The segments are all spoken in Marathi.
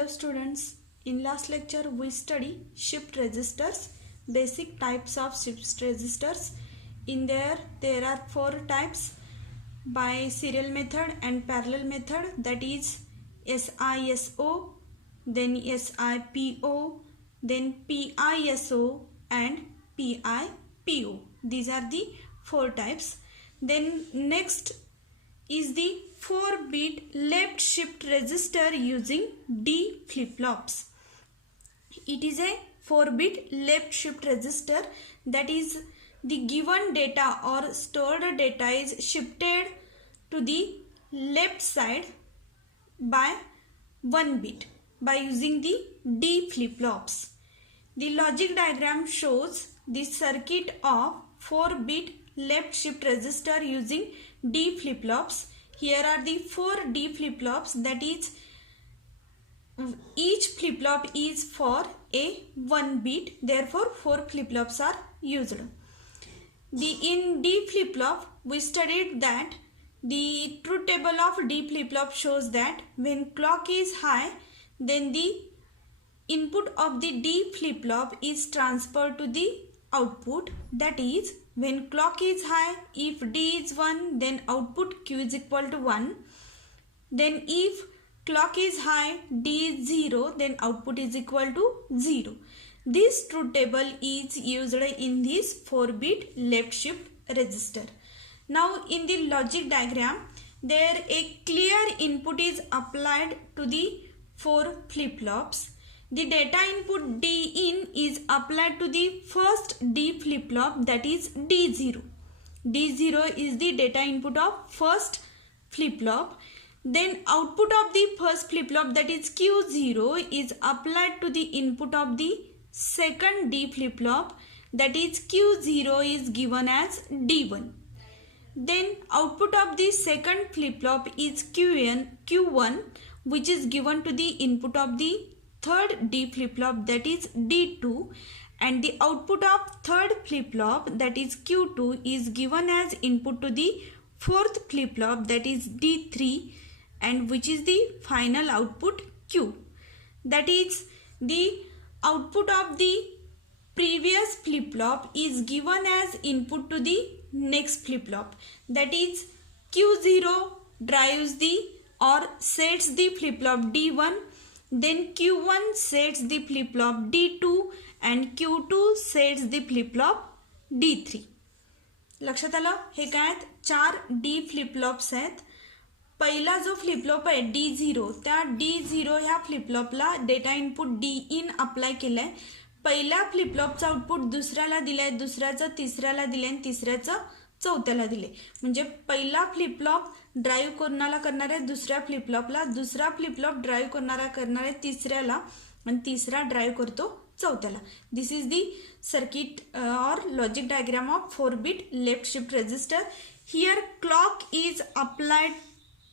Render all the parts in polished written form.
Hello students, in last lecture we study shift registers, basic types of shift registers. In there are four types by serial method and parallel method, that is SISO, then SIPO, then PISO and PIPO. These are the four types. Then next is the 4-bit left shift register using D flip-flops. It is a 4-bit left shift register, that is the given data or stored data is shifted to the left side by 1 bit by using the D flip-flops. The logic diagram shows the circuit of 4-bit left shift register using D flip-flops. Here are the 4 D flip-flops, that is each flip-flop is for a 1 bit, therefore 4 flip-flops are used. In D flip-flop we studied that the truth table of D flip-flop shows that when clock is high, then the input of the D flip-flop is transferred to the output, that is when clock is high, if D is 1, then output Q is equal to 1. Then if clock is high, D is 0, then output is equal to 0. This truth table is used in this 4-bit left shift register. Now in the logic diagram, there a clear input is applied to the 4 flip-flops. The data input D in is applied to the first D flip-flop, that is D0. D0 is the data input of first flip-flop. Then output of the first flip-flop, that is Q0, is applied to the input of the second D flip-flop, that is Q0 is given as D1. Then output of the second flip-flop is Q1, which is given to the input of the third D flip-flop, that is D2, and the output of third flip-flop, that is Q2, is given as input to the fourth flip-flop, that is D3, and which is the final output Q. That is the output of the previous flip-flop is given as input to the next flip-flop, that is Q0 drives the or sets the flip-flop D1, then Q1 sets the flip-flop D2 and Q2 sets the flip-flop D3. लक्षात आलं? हे काय आहेत? 4 D फ्लिपफ्लॉप्स आहेत. पहिला जो फ्लिपफ्लॉप आहे D0, त्या D0 ह्या फ्लिपफ्लॉपला data input D in apply केलाय. पहिल्या फ्लिपफ्लॉपचं आउटपुट दुसऱ्याला दिलंय, दुसऱ्याचं तिसऱ्याला दिले आणि तिसऱ्याचं चौथ्याला दिले. म्हणजे पहिला फ्लिपफ्लॉप ड्राईव्ह कोणाला करणार आहे? दुसऱ्या फ्लिपफ्लॉपला. दुसरा फ्लिपफ्लॉप ड्राईव्ह करणार आहे तिसऱ्याला आणि तिसरा ड्राईव्ह करतो चौथ्याला. दिस इज दी सर्किट और logic diagram of 4-bit left shift register. Here clock is applied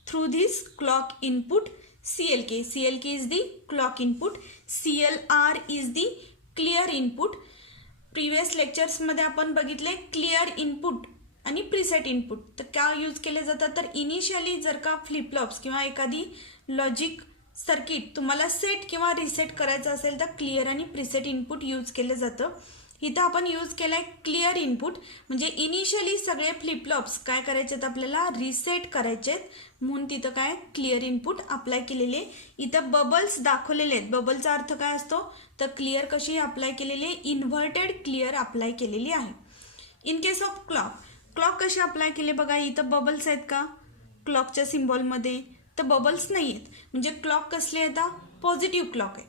through this clock input CLK. CLK is the clock input. CLR is the clear input. Previous लेक्चर्समध्ये आपण बघितले क्लिअर इनपुट आणि प्रीसेट इनपुट. तर काय यूज केले जातात? तर इनिशियली जर का फ्लिपफ्लॉप्स किंवा एखादी लॉजिक सर्किट तुम्हाला सेट किंवा रिसेट करायचं असेल तर क्लिअर आणि प्रीसेट इनपुट यूज केलं जातं. इथं आपण यूज केलाय क्लिअर इनपुट, म्हणजे इनिशियली सगळे फ्लिपफ्लॉप्स काय करायचे आहेत? आपल्याला रिसेट करायचे आहेत, म्हणून तिथं काय क्लिअर इनपुट अप्लाय केलेले. इथं बबल्स दाखवलेले आहेत. बबलचा अर्थ काय असतो? तर क्लिअर कशी अप्लाय केलेली? इन्व्हर्टेड क्लिअर अप्लाय केलेली आहे. इन केस ऑफ क्लॉक कशी अप्लाय केले बघा. इथं बबल्स आहेत का क्लॉकच्या सिम्बॉलमध्ये? तर बबल्स नाही आहेत. म्हणजे क्लॉक कसले येतात? पॉझिटिव्ह क्लॉक आहे.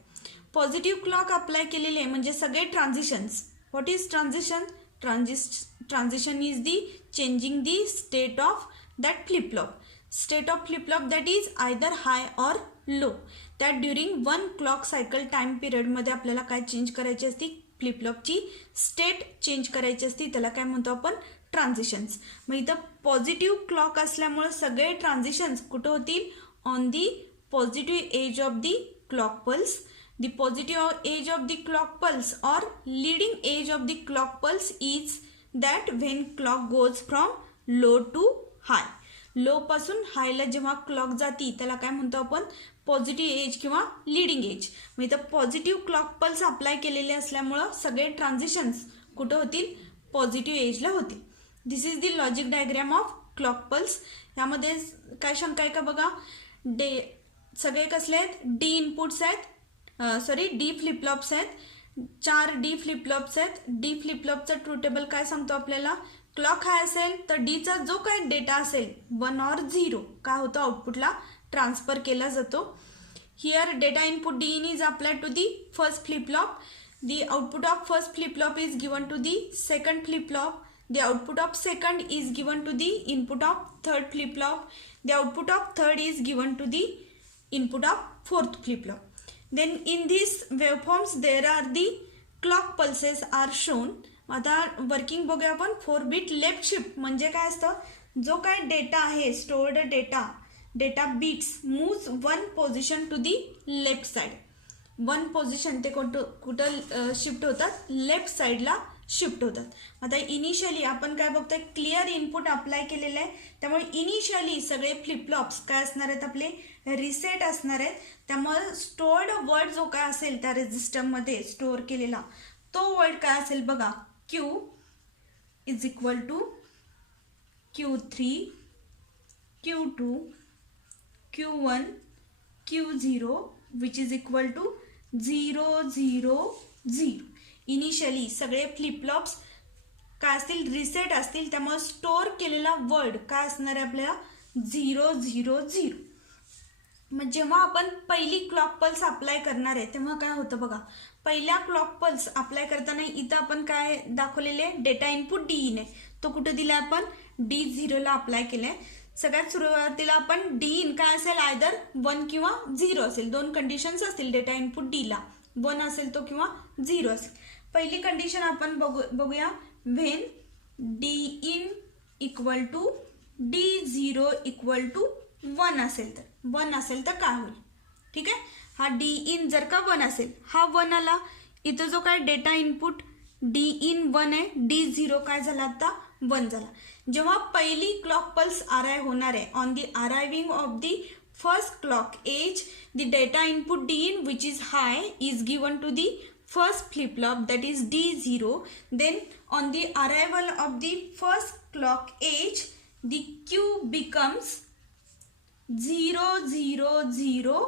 पॉझिटिव्ह क्लॉक अप्लाय केलेले आहे म्हणजे सगळे transitions. What is transition? Transition is the changing the state of that flip-flop. State of flip-flop that is either high or low. त्यात ड्युरिंग 1 क्लॉक सायकल टाइम पिरियडमध्ये आपल्याला काय चेंज करायची असते? फ्लिपफ्लॉपची स्टेट चेंज करायची असते. त्याला काय म्हणतो आपण? ट्रान्झिशन्स. मग इथं पॉझिटिव्ह क्लॉक असल्यामुळे सगळे ट्रान्झिशन्स कुठं होतील? On the positive edge of the clock pulse. The positive age of the clock pulse or leading age of the clock pulse is that when clock goes from low to high. Low पासून हायला जेव्हा क्लॉक जाती त्याला काय म्हणतो आपण? पॉझिटिव्ह एज किंवा लिडिंग एज. मग इथं पॉझिटिव्ह क्लॉक पल्स अप्लाय केलेले असल्यामुळं सगळे ट्रान्झिशन्स कुठं होतील, पॉझिटिव्ह एजला होतील. This is the logic diagram of clock pulse. यामध्ये काय शंका आहे का बघा. सगळे कसले आहेत, डी इनपुट्स आहेत, डी फ्लिपफ्लॉप्स आहेत, 4 डी फ्लिपफ्लॉप्स आहेत. डी फ्लिपफ्लॉपचं ट्रू टेबल काय सांगतो आपल्याला, क्लॉक हाय असेल तर डीचा जो काय डेटा असेल 1 और 0 काय होतं, आउटपुटला ट्रान्सफर केला जातो. Here data input D in is applied to the first flip-flop. The output of first flip-flop is given to the second flip-flop. The output of second is given to the input of third flip-flop. The output of third is given to the input of fourth flip-flop. Then in these waveforms there are the clock pulses are shown. आता वर्किंग बघूया आपण. 4 bit left shift म्हणजे काय असतं, जो काय डेटा आहे stored data bits moves 1 position to the left side. 1 position ते कुठं शिफ्ट होतात, लेफ्ट साईडला शिफ्ट होतात. आता इनिशियली आपण काय बघतोय, क्लिअर इनपुट अप्लाय केलेलं आहे. त्यामुळे इनिशियली सगळे फ्लिपफ्लॉप्स काय असणार आहेत, आपले रिसेट असणार आहेत. त्यामुळे स्टोर्ड वर्ड जो काय असेल त्या रजिस्टरमध्ये स्टोअर केलेला तो वर्ड काय असेल बघा, Q is equal to Q3, Q2, Q1, Q0 which is equal to 0 0 0. Initially सगळे फ्लिपफ्लॉप्स काय असतील, रिसेट असतील. त्यामुळे स्टोअर केलेला वर्ड काय असणार आहे आपल्याला, 0 0 0. मग जेव्हा आपण पहिली क्लॉक पल्स अप्लाय करणार आहे तेव्हा काय होतं बघा. पहिल्या क्लॉक पल्स अप्लाय करताना इथं आपण काय दाखवलेले, डेटा इनपुट डी इन आहे, तो कुठं दिला आपण, D0ला अप्लाय केलाय. सगळ्यात सुरुवातीला आपण डी इन काय असेल, आयदर 1 किंवा 0 असेल. 2 कंडिशन्स असतील डेटा इनपुट डीला, 1 असेल तो किंवा 0 असेल. पहिली कंडिशन आपण बघूया, when D in equal to D0 equal to 1 असेल तर, 1 असेल तर काय होईल, ठीक आहे. हा डी इन जर का 1 असेल, हा 1 आला. इथं जो काय डेटा इनपुट डी इन 1 आहे, D0 काय झाला आता 1 झाला. जेव्हा पहिली क्लॉक पल्स अराइव होणार आहे, on the arriving of the first clock edge, the data input D in which is high is given to the first flip-flop, that is D0. Then on the arrival of the first clock age, the Q becomes 0 0 0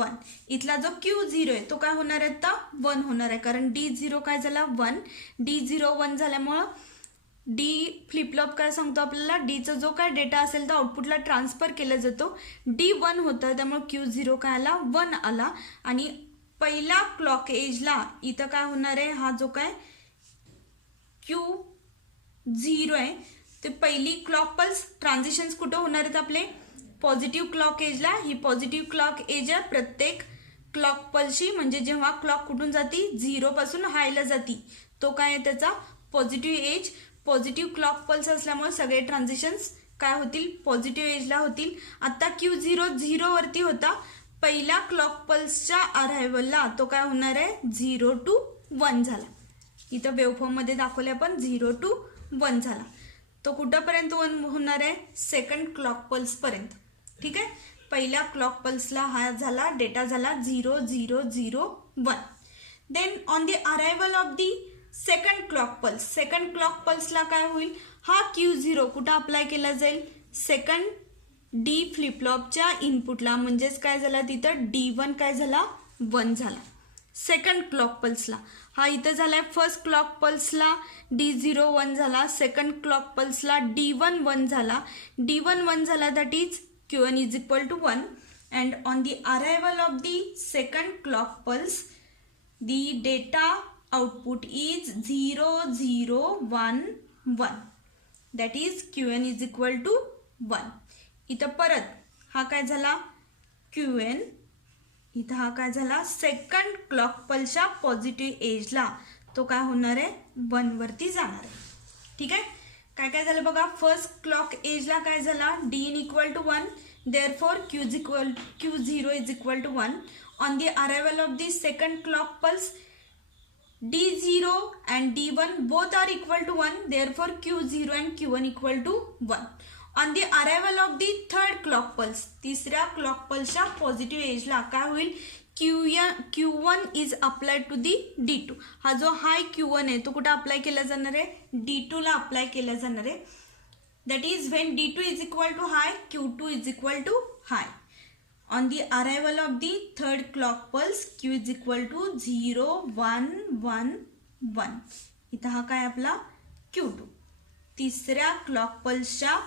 1. इथला जो Q0 आहे तो काय होणार आहे आता, 1 होणार आहे. कारण D0 काय झाला 1, D0 1 झाल्यामुळं डी फ्लिपफ्लॉप काय सांगतो आपल्याला, डीचा जो काय डेटा असेल तो आउटपुटला ट्रान्सफर केला जातो. D1 होता त्यामुळे Q0 काय आला, 1 आला. आणि पहिला क्लॉक एजला इथं काय होणार आहे, हा जो काय Q0 आहे ते पहिली क्लॉक पल्स ट्रान्झिशन्स कुठं होणार आहेत आपले, पॉझिटिव्ह क्लॉक एजला. ही पॉझिटिव्ह क्लॉक एज आहे प्रत्येक क्लॉक पल्सची. म्हणजे जेव्हा क्लॉक कुठून जाती, 0 पासून हायला जाती, तो काय आहे त्याचा positive edge. Positive clock pulse असल्यामुळे सगळे ट्रान्झिशन्स काय होतील, पॉझिटिव्ह एजला होतील. आता Q0 0 वरती होता, पहिल्या क्लॉक पल्सच्या अरायवलला तो काय होणार आहे, 0 to 1 झाला. इथं वेवफॉर्ममध्ये दाखवले आपण 0 to 1 झाला. तो कुठंपर्यंत 1 होणार आहे, सेकंड क्लॉक पल्सपर्यंत, ठीक आहे. पहिल्या क्लॉक पल्सला हा झाला डेटा झाला 0 0 0 1. Then on the arrival of the second clock पल्सला काय होईल, हा Q0 कुठं अप्लाय केला जाईल, सेकंड डी फ्लिपफ्लॉपच्या इनपुटला. म्हणजेच काय झाला तिथं D1 काय झाला, 1 झाला सेकंड क्लॉक पल्सला. हा इथं झालाय फर्स्ट क्लॉक पल्सला D0 1 झाला, सेकंड क्लॉक पल्सला D1 1 झाला. D1 1 झाला, that is Q1 is equal to 1. And on the arrival of the second clock pulse the data output is 0 0 1 1, that is Q1 is equal to 1. इथं परत हा काय झाला Qn, इथं हा काय झाला सेकंड क्लॉक पल्सच्या पॉझिटिव्ह एजला, तो काय होणार आहे 1 वरती जाणार आहे, ठीक आहे. काय काय झालं बघा, फर्स्ट क्लॉक एजला काय झाला, D in equal to 1, therefore Q0 is equal to 1. On the arrival of the second clock pulse D0 and D1 both are equal to 1, therefore Q0 and Q1 equal to 1. On the arrival of the third clock pulse, तिसऱ्या क्लॉक पल्सच्या पॉझिटिव्ह एजला काय होईल, Q1 is applied to the D2. हा जो हाय Q1 आहे तो कुठं अप्लाय केला जाणार आहे, D2 ला अप्लाय केला जाणार आहे. That is when D2 is equal to high, Q2 is equal to high. On the arrival of the third clock pulse Q is equal to 0 1 1 1. इथं हा काय आपला Q2. तिसऱ्या क्लॉक पल्सच्या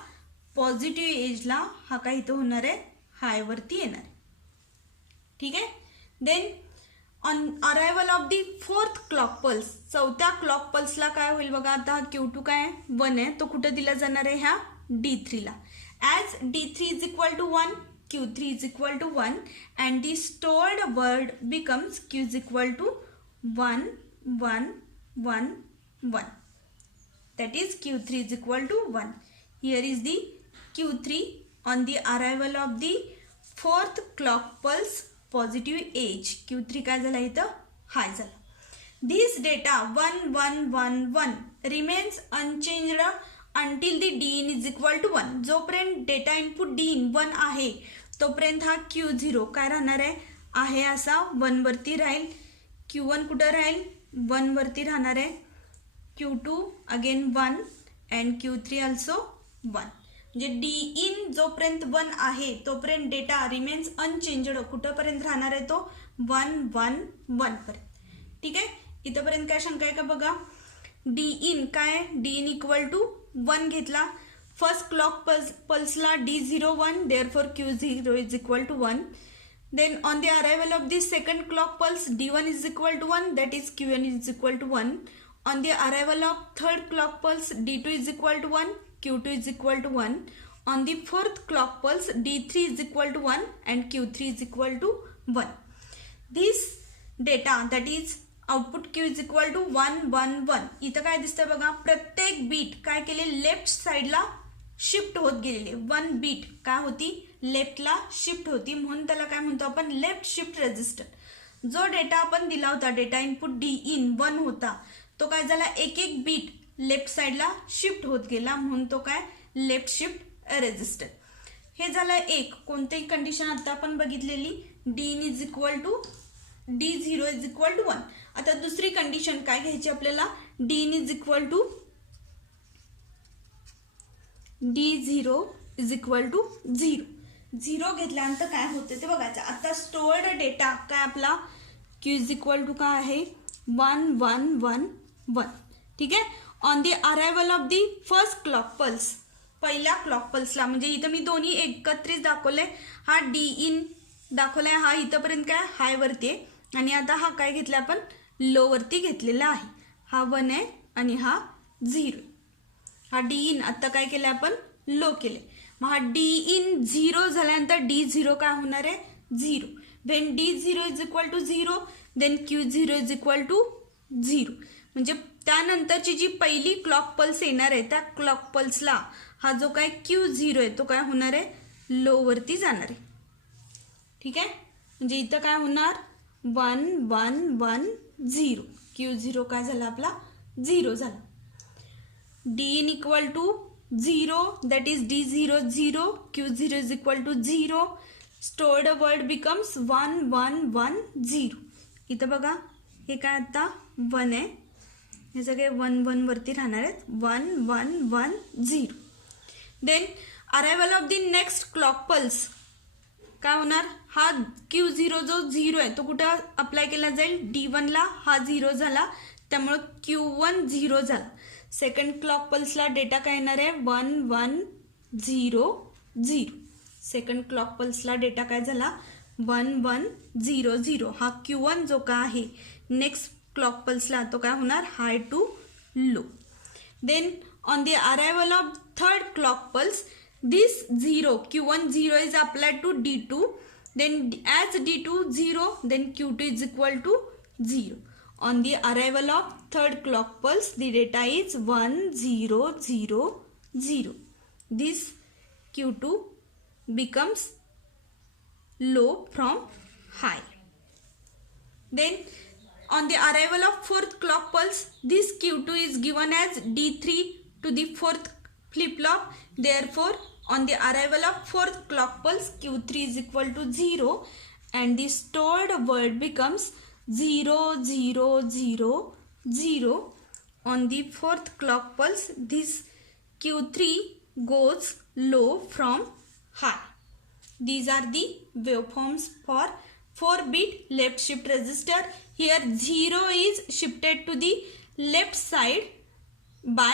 पॉझिटिव्ह एजला हा काय इथं होणार आहे, हाय वरती येणार आहे. ठीक आहे. Then on arrival of the fourth clock pulse, चौथ्या क्लॉक पल्सला काय होईल बघा. आता हा Q2 काय 1 आहे, तो कुठं दिला जाणार आहे, ह्या D3 ला. As D3 is equal to 1, Q3 is equal to 1 and the stored word becomes Q is equal to 1 1 1 1. That is Q3 is equal to 1. Here is the Q3 on the arrival of the fourth clock pulse positive age. Q3 काय झाला इथं, हाय झाला. This data 1 1 1 1 remains unchanged until the D in is equal to 1. जोपर्यंत डेटा इनपुट D in 1 आहे तोपर्यंत हा Q0 काय राहणार आहे असा 1 वरती राहील. Q1 कुठं राहील, 1 वरती राहणार आहे. Q2 again 1 and Q3 also 1. म्हणजे D in जोपर्यंत 1 आहे तोपर्यंत डेटा रिमेन्स अनचेंजड, कुठंपर्यंत राहणार आहे तो 1 1 1 पर्यंत. ठीक आहे. इथंपर्यंत काय शंका आहे का बघा. D in काय, D in इक्वल टू 1 घेतला. फर्स्ट क्लॉक पल्सला D01, therefore Q0 is equal to 1. Then on the arrival of the second clock pulse D1 is equal to 1, that is Q1 is equal to 1. On the arrival of third clock pulse D2 is equal to 1, Q2 is equal to 1. On the fourth clock pulse D3 is equal to 1 and Q3 is equal to 1. This data, that is output Q is equal to 1 1 1. इथं काय दिसतं बघा, प्रत्येक बीट काय केले, लेफ्ट साईडला शिफ्ट होत गेलेले. 1 बीट काय होती, लेफ्टला शिफ्ट होती, म्हणून त्याला काय म्हणतो आपण, लेफ्ट शिफ्ट रेजिस्टर. जो डेटा आपण दिला होता, डेटा इनपुट D in 1 होता, तो काय झाला, एक एक बीट लेफ्ट साईडला शिफ्ट होत गेला, म्हणून तो काय लेफ्ट शिफ्ट रेजिस्टर. हे झालं एक. कोणतीही कंडिशन आता आपण बघितलेली, D in is equal to D0 is equal to 1. आता दुसरी कंडिशन काय घ्यायची आपल्याला, D in is equal to D0 is equal to 0. 0 घेतल्यानंतर काय होतं ते बघायचं. आता स्टोअर्ड डेटा काय आपला Q इज इक्वल टू काय आहे, 1 1 1 1. ठीक आहे. On the arrival of the first clock pulse, पहिल्या क्लॉक पल्सला, म्हणजे इथं मी दोन्ही एकत्रित दाखवले. हा D in दाखवलाय, हा इथंपर्यंत काय हाय वरती आहे, आणि आता हा काय घेतला आपण, लो वरती घेतलेला आहे. हा 1 आहे आणि हा 0. हा D in आता काय केलं आपण, लो केले. मग हा D in 0 झाल्यानंतर D0 काय होणार आहे, 0. When D0 is equal to 0 then Q0 is equal to 0. म्हणजे त्यानंतरची जी पहिली क्लॉक पल्स येणार आहे त्या क्लॉक पल्सला हा जो काय Q0 आहे तो काय होणार आहे, लो वरती जाणार आहे. ठीक आहे. म्हणजे इथं काय होणार, 1 1 1 0. Q0 काय झाला आपला, 0 झाला. D in equal to 0, that is D0 0, Q0 is equal to 0. Stored word becomes 1 1 1 0. इथं बघा, हे काय आता 1 आहे, हे सगळे 1 1 वरती राहणार आहेत. 1 1 1 0. Then arrival of the next clock pulse काय होणार, हा Q0 जो 0 आहे तो कुठं अप्लाय केला जाईल, D1 ला. हा 0 झाला त्यामुळे Q1 0 झाला. सेकंड क्लॉक पल्सला डेटा काय येणार आहे, 1 1 0 0. सेकंड क्लॉक पल्सला डेटा काय झाला, 1 1 0 0. हा Q1 जो का आहे नेक्स्ट क्लॉक पल्सला तो काय होणार, high to low. Then on the arrival of third clock pulse this 0 Q1 0 is applied to D2. Then as D2 0 then Q2 is equal to 0. On the arrival of third clock pulse, the data is 1 0 0 0. This Q2 becomes low from high. Then on the arrival of fourth clock pulse, this Q2 is given as D3 to the fourth flip-flop. Therefore, On the arrival of fourth clock pulse, Q3 is equal to 0 and the stored word becomes 0 0 0 0. On the fourth clock pulse, this Q3 goes low from high. These are the waveforms for 4-bit left shift register. Here 0 is shifted to the left side by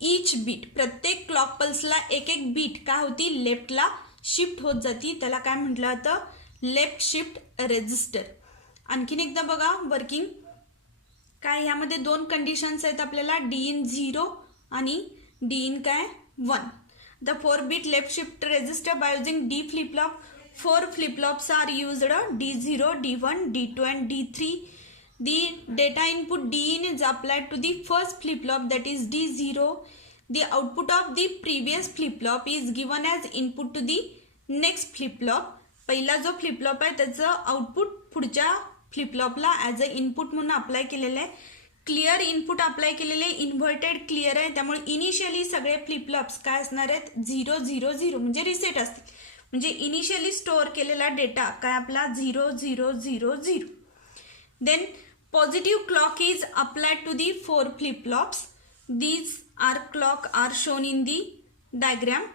each bit. प्रत्येक क्लॉक पल्सला एक एक बीट काय होती लेफ्टला शिफ्ट होत जाती. त्याला काय म्हटलं जातं लेफ्ट शिफ्ट रेजिस्टर. आणखीन एकदा बघा वर्किंग काय. ह्यामध्ये दोन कंडिशन्स आहेत आपल्याला, डी इन 0 आणि डी इन काय 1. The 4-bit left shift register by using D flip flop. 4 flip flops are used, D0, D1, D2 and D3. The data input D in is applied to the first flip flop, that is D0. The output of the previous flip flop is given as input to the next flip flop. पहिला जो फ्लिप फ्लॉप आहे त्याचं आउटपुट पुढच्या फ्लिप फ्लॉपला ॲज अ इनपुट म्हणून अप्लाय केलेलं आहे. क्लिअर इनपुट अप्लाय केलेले, इन्व्हर्टेड क्लिअर आहे. त्यामुळे इनिशियली सगळे फ्लिप फ्लॉप्स काय असणार आहेत 0 0 0 म्हणजे रिसेट असतील. म्हणजे इनिशियली स्टोअर केलेला डेटा काय आपला 0 0 0 0. Then positive clock is applied to the 4 flip flops. These are clock are shown in the diagram.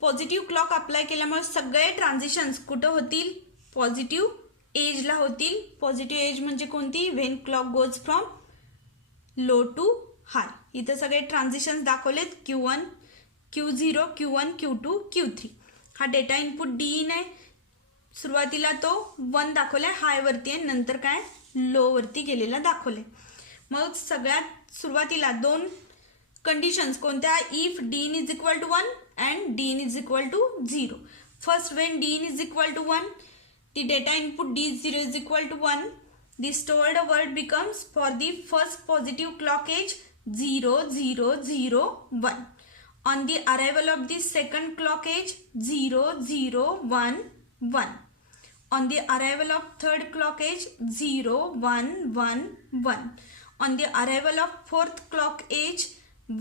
Positive clock apply केल्यामुळे सगळे ट्रान्झिशन्स कुठं होतील पॉझिटिव्ह एजला होतील. पॉझिटिव्ह एज म्हणजे कोणती, when clock goes from low to high. इथं सगळे ट्रान्झिशन्स दाखवलेत Q1 Q0 Q1 Q2 Q3. हा डेटा इनपुट डी इन आहे. सुरुवातीला तो 1 दाखवलाय हाय वरती आहे, नंतर काय लो वरती गेलेला दाखवले. मग सगळ्यात सुरुवातीला दोन कंडिशन्स कोणत्या, if D in is equal to 1 and D in is equal to 0. First when D in is equal to 1, the data input D0 is equal to 1. The stored word becomes for the first positive clock edge 0 0 0 1. On the arrival of the second clock edge 0 0 1 1. On the arrival of third clock edge 0 1 1 1. On the arrival of fourth clock edge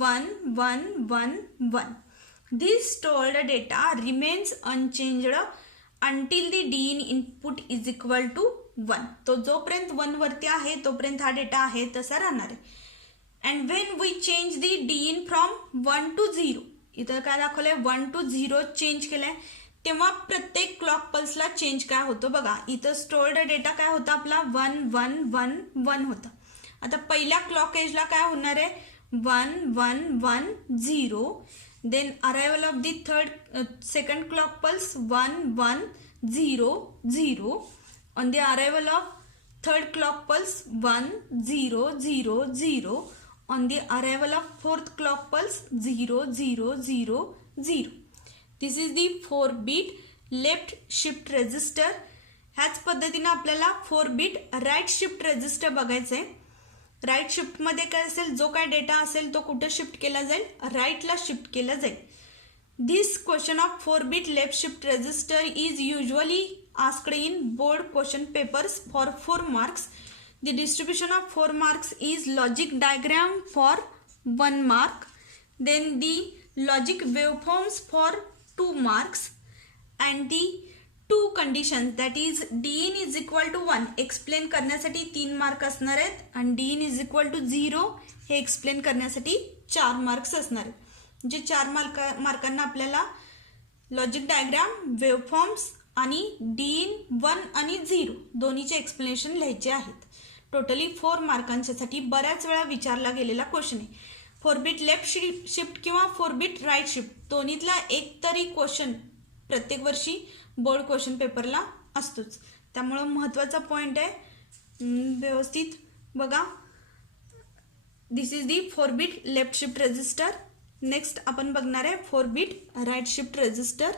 1 1 1 1. This stored data remains unchanged until the D in input is equal to 1. तो जोपर्यंत 1 वरती आहे तोपर्यंत हा डेटा आहे तसा राहणार आहे. And when we change the D in from 1 to 0, इथं काय दाखवलंय 1 to 0 चेंज केलंय, तेव्हा प्रत्येक क्लॉक पल्सला चेंज काय होतो बघा. इथं स्टोर्ड डेटा काय होता आपला 1 1 1 1 होता. आता पहिल्या क्लॉक एजला काय होणार आहे 1 1 1 0. Then arrival of the second clock pulse 1 1 0 0. On the arrival of third clock pulse 1 0 0 0. On the arrival of fourth clock pulse 0 0 0 0. This is the 4-bit left shift register. ह्याच पद्धतीने आपल्याला 4-bit right shift register बघायचं आहे. राईट शिफ्टमध्ये काय असेल, जो काय डेटा असेल तो कुठं शिफ्ट केला जाईल, राईटला शिफ्ट केला जाईल. This question of 4-bit left shift register is usually asked in board question papers for 4 marks. The distribution of 4 marks is logic diagram for 1 mark. Then the logic waveforms for 2 marks and the 2 conditions that is D in is equal to 1 explain करण्यासाठी 3 मार्क असणार आहेत आणि D in is equal to 0 हे एक्सप्लेन करण्यासाठी 4 मार्क्स असणार आहेत. म्हणजे 4 मार्कांना आपल्याला लॉजिक डायग्राम, वेवफॉर्म्स आणि डी इन 1 आणि 0 दोन्हीचे एक्सप्लेनेशन लिहायचे आहेत. टोटली 4 मार्कांच्यासाठी बऱ्याच वेळा विचारला गेलेला क्वेश्चन आहे. 4-bit लेफ्ट शिफ्ट किंवा 4-bit राईट शिफ्ट दोन्हीतला एक तरी क्वेश्चन प्रत्येक वर्षी बोर्ड क्वेश्चन पेपरला असतोच. त्यामुळं महत्त्वाचा पॉईंट आहे, व्यवस्थित बघा. This is the 4-bit left shift register. Next आपण बघणार आहे 4-bit राईट शिफ्ट रजिस्टर.